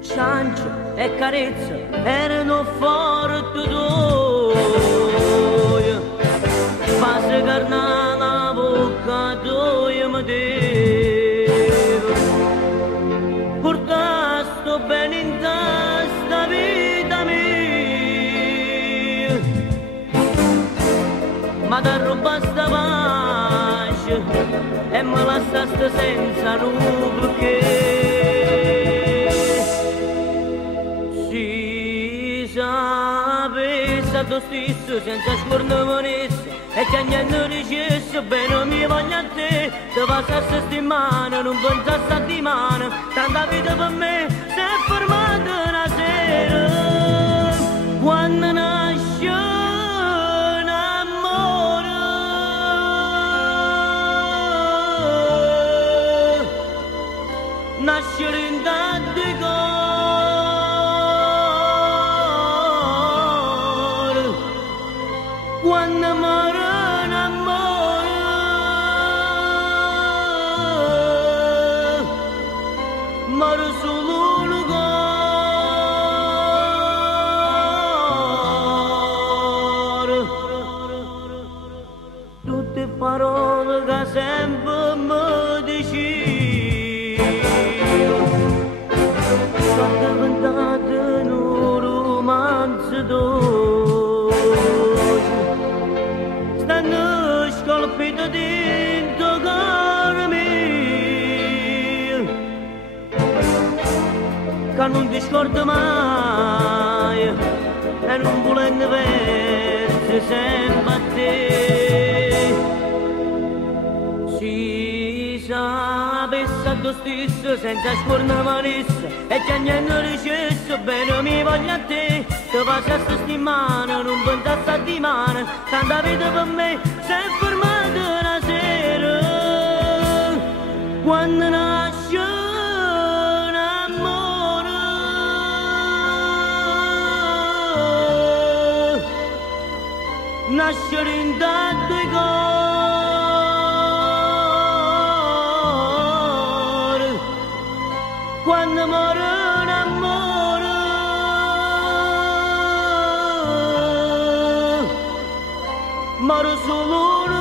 Ciancio e carezza erano forti due, passa carnale la bocca due mi devo, portasto bene in testa vita mia, ma da roba sta pace e me la sta senza nubi che lo stesso senza scornamonessa e che niente ricesso bene mi voglio a te ti passasse settimana non pensasse di mano tanta vita per me si è formata una sera quando nasce un amore nasce l'intanto di cuore quando muore un amore, muore solo un cuore. Tutte parole che sempre mi dicevo, sono diventate un romanzo colpito dentro cuore mio che non ti scordo mai e non volendo versi sempre a te si sapesse a te stesso senza scornamanessa e che niente ricesso bene mi voglio a te ti passasse settimana non pensasse di mano tanta vita per me si è formata una sera quando nasce un amore nasce l'intanto di cuore quando muore un amore muore solo